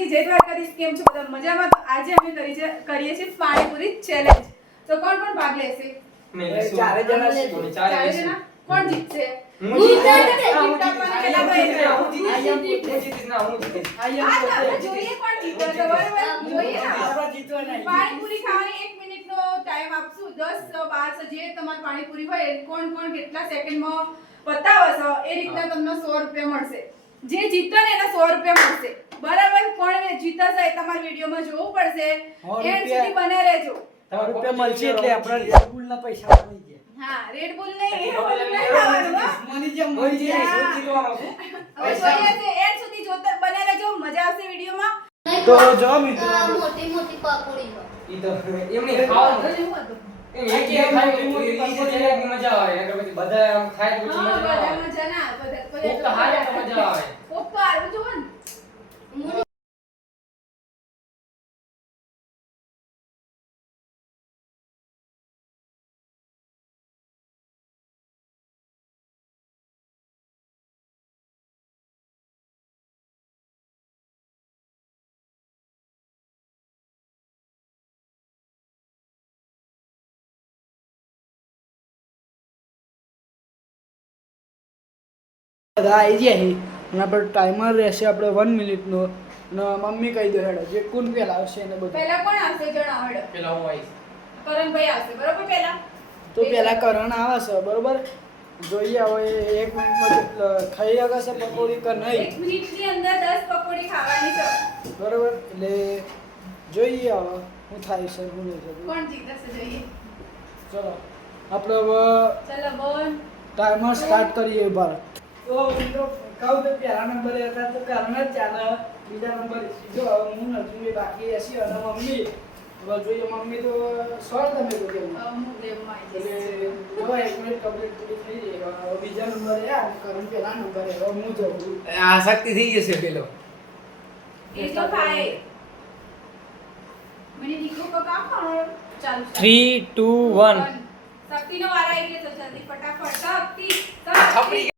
માતાજી, જય દ્વારકાધીશ. કેમ છો બધા? મજામાં? તો આજે અમે કરીએ છીએ પાણીપુરી ચેલેન્જ. તો કોણ કોણ ભાગ લેશે? ચારે જણા. કોણ જીતશે? હું જીતે. હું જોઈએ કોણ જીતે. તો બરાબર જોઈએ ને. પાણીપુરી ખાવાની 1 મિનિટનો ટાઈમ આપશું. 10 12 જે તમારી પાણીપુરી હોય કોણ કોણ કેટલા સેકન્ડમાં પતાવશો એ રીતના તમને 100 રૂપિયા મળશે. જે જીતે ને એને 100 રૂપિયા મળશે. બરાબર? કોણ જીતશે એ તમારા વિડિયોમાં જોવું પડશે. એન્ડ સુધી બને રહેજો. 100 રૂપિયા મળશે એટલે આપણે રેડ બુલના પૈસા મળી ગયા. હા, રેડ બુલ નહીં ખાવાનું. મની જેમ મળી જાય શું જીતવાનો છે? હવે જોઈએ છે. એન્ડ સુધી જોતા બને રહેજો. મજા આવશે વિડિયોમાં. તો જો મિત્રો મોટી મોટી પકોડી હોય. ઈ તો એમની ખાવાનું એવું હતું. એમ એક ખાય તો ઈ જેની મજા આવે નકર પછી બધા આમ ખાય તો પછી હા, મજા બધા આવે મજા ના આવે. કોક તો હારે તો મજા આવે કોક તો આવું જોવો ને. બધા આવી જાય એના પર ટાઈમર રહેશે આપણે 1 મિનિટનો અને મમ્મી કહી દે હેડો જે કોણ પહેલા આવશે એને બધું પહેલા કોણ આવશે જણાવો હેડો. પેલા હું આવીશ કરણભાઈ આવશે બરોબર પહેલા. તો પહેલા કરણ આવે છે બરોબર જોઈએ હવે 1 મિનિટમાં ખાઈ આગળ છે પકોડી કે નહીં 1 મિનિટની અંદર 10 પકોડી ખાવાની છે. બરોબર એટલે જોઈએ હવે શું થાય છે શું નહીં થતું કોણ જીતશે જોઈએ. ચલો આપણે હવે ચલો બોલ. ટાઈમર સ્ટાર્ટ કરીએ બાર તો મિત્રો કહું તો પહેલા નંબરે હતા તો કરણ જ ચાલે બીજા નંબર જો હું નથી બાકી હશે અને મમ્મી હવે જોઈએ મમ્મી તો સોળ તમે તો કેમ હું લેવમાં આવી એટલે જઈશ. જો 1 મિનિટ કમ્પ્લીટ પૂરી થઈ જાય હવે બીજા નંબરે આ કરણ પહેલા નંબરે હવે હું જઉં આ શક્તિ થઈ જશે પેલો એ જો ભાઈ મને દીકરો કો કામ કરો. ચાલુ 3 2 1 શક્તિનો વારો આવી ગયો તો જલ્દી ફટાફટ શક્તિ છપરી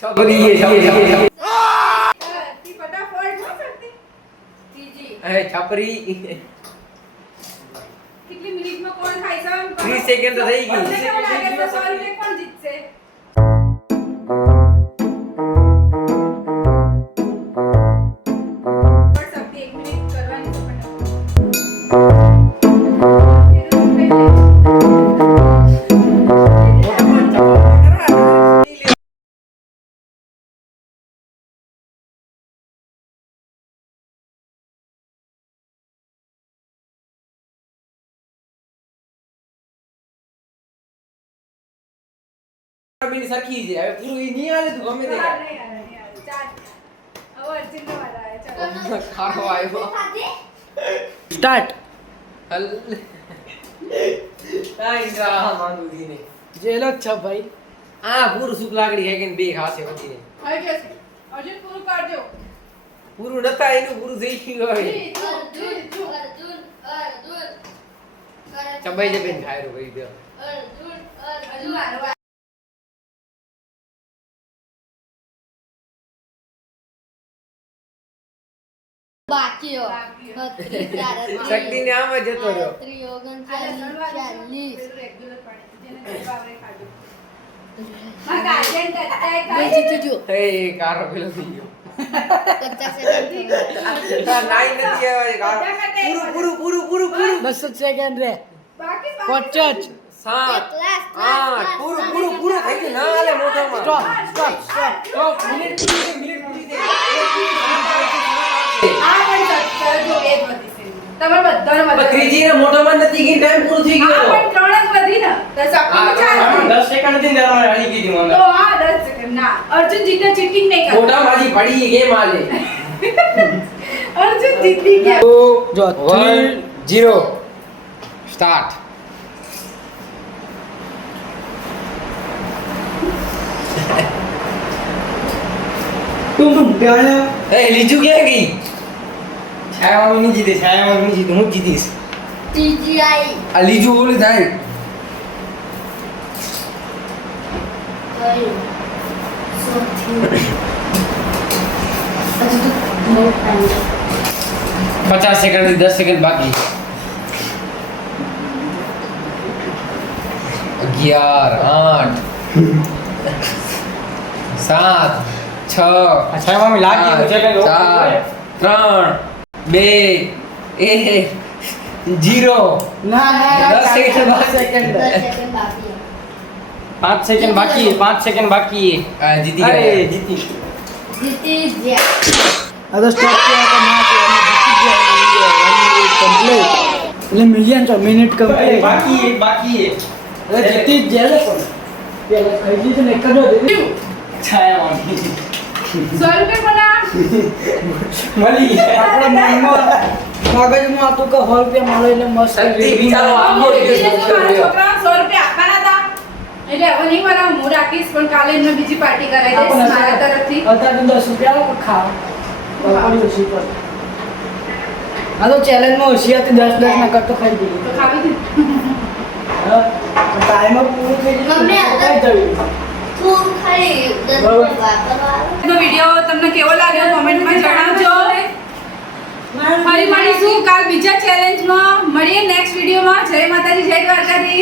છપરી શક્તિ ફટાફટ હો શક્તિ. જીજી એ છપરી કેટલી મિનિટમાં કોણ થાય છે? 30 સેકન્ડ તો થઈ ગઈ. તમને કેવું લાગે છે 100 રૂપિયા કોણ જીતશે? શક્તિ 1 મિનિટ કરવાની છે બની સરખી છે હવે પૂરું ઈ નહીં આલે તું ગમે તે કર. ખારો આવ્યો સ્ટાર્ટ હલ તાઈ જા માંગુ દીને જેલ જ છે ભાઈ આ પૂરું સુખ લાકડી હે કે બે ખાશે પછી અર્જુન પૂરું કરજો. પૂરું નતા એનું પૂરું થઈ ગયું હવે અર્જુન ચબાઈ જબેન ખાય રો ભાઈ દે હજુ મારો બાકી હો. બાકી હો. 32, 33, શક્તિ ને આમ જ જતો રહ્યો 39, 40. રેગ્યુલર પાણી જેને દેવા આવે ખાજો. માં ગાર્ડન કરતા બે ખાય. જીતજો. એ કારો પેલો થઈ ગયો 50 સેકન્ડ તાર નાઈ નથી આવે પૂરું પૂરું પૂરું પૂરું પૂરું 10 સેકન્ડ રે બાકી 50 સાત Last, આઠ પૂરું પૂરું પૂરું થઈ ગયું ના આલે મોઢામાં સ્ટોપ સ્ટોપ સ્ટોપ મિનિટ પૂરી થઈ આ પણ સરસ જો બે જ વધી છે. તમારે બધાને પણ બધા. ત્રીજી ને મોઢામાં નથી ગઈ ટાઈમ પૂરો થઈ આ ગયો પણ ત્રણ જ વધી ને. તો શક્તિમાં ચાર વધી. 10 સેકન્ડ થી તમારે હાલી ગઈ મને તો આ 10 સેકન્ડ ના. અર્જુન જીતે ચીટિંગ નહીં કરે. મોઢામાં હજી પડી ગઈ માલે અર્જુન જીતી ગયા. જો 1 0 સ્ટાર્ટ तुम प्यारा એ લીજુ ક્યાં ગઈ છાયા નહીં જીતે છાયા નહીં જીતે હું જીતીશ TGI. આ લીજું ઓલું થાય કયું? સૌથી. હજુ તો બહુ time છે. 50 સેકન્ડ થી 10 સેકન્ડ બાકી 11 8 7 6 અચ્છા મમ્મી લાગી છે કે 4 3 2 1 0 ના ના 10 સેકન્ડ 10 સેકન્ડ 10 સેકન્ડ બાકી. 5 સેકન્ડ બાકી 5 સેકન્ડ બાકી જીતી અરે ગયા જીતી જીતી ગયા. આ તો સ્ટોપ કે ના કે અમે જીતી ગયા કમ્પ્લીટ એટલે મિલિયન તો મિનિટ કમ્પ્લીટ બાકી અરે જીતી જ જાય પણ પેલા ખાઈ લીધું ને એક જ દીધી છાયા મમ્મી 100 રૂપિયા મળી ગયા આપણા મનમાં મગજમાં હતું કે 100 રૂપિયા મળે એટલે મસ્ત શક્તિ વિચારો આખો દિવસ મારા છોકરા 100 રૂપિયા આપવાના હતા એટલે હવે નહીં મારા હું રાખીશ પણ કાલે એમને બીજી પાર્ટી કરાવી દઈશ મારા તરફથી અત્યારે 10 રૂપિયા ખાવ પડી ઓછી પર આ તો ચેલેન્જમાં ઓછી હતી 10 ના કરતો ખાઈ તો ગઈ ખાવી હતી ટાઈમ પૂરું થઈ ગયું મમ્મી, આ કઈ થયું થોડું ખાલી 10 બરાબર. વાપરવા. આજનો વિડિયો તમને કેવો લાગ્યો કોમેન્ટમાં જણાવજો ફરી મળીશું કાલ બીજા ચેલેન્જમાં મળીએ નેક્સ્ટ વિડિયોમાં જય માતાજી જય દ્વારકાધીશ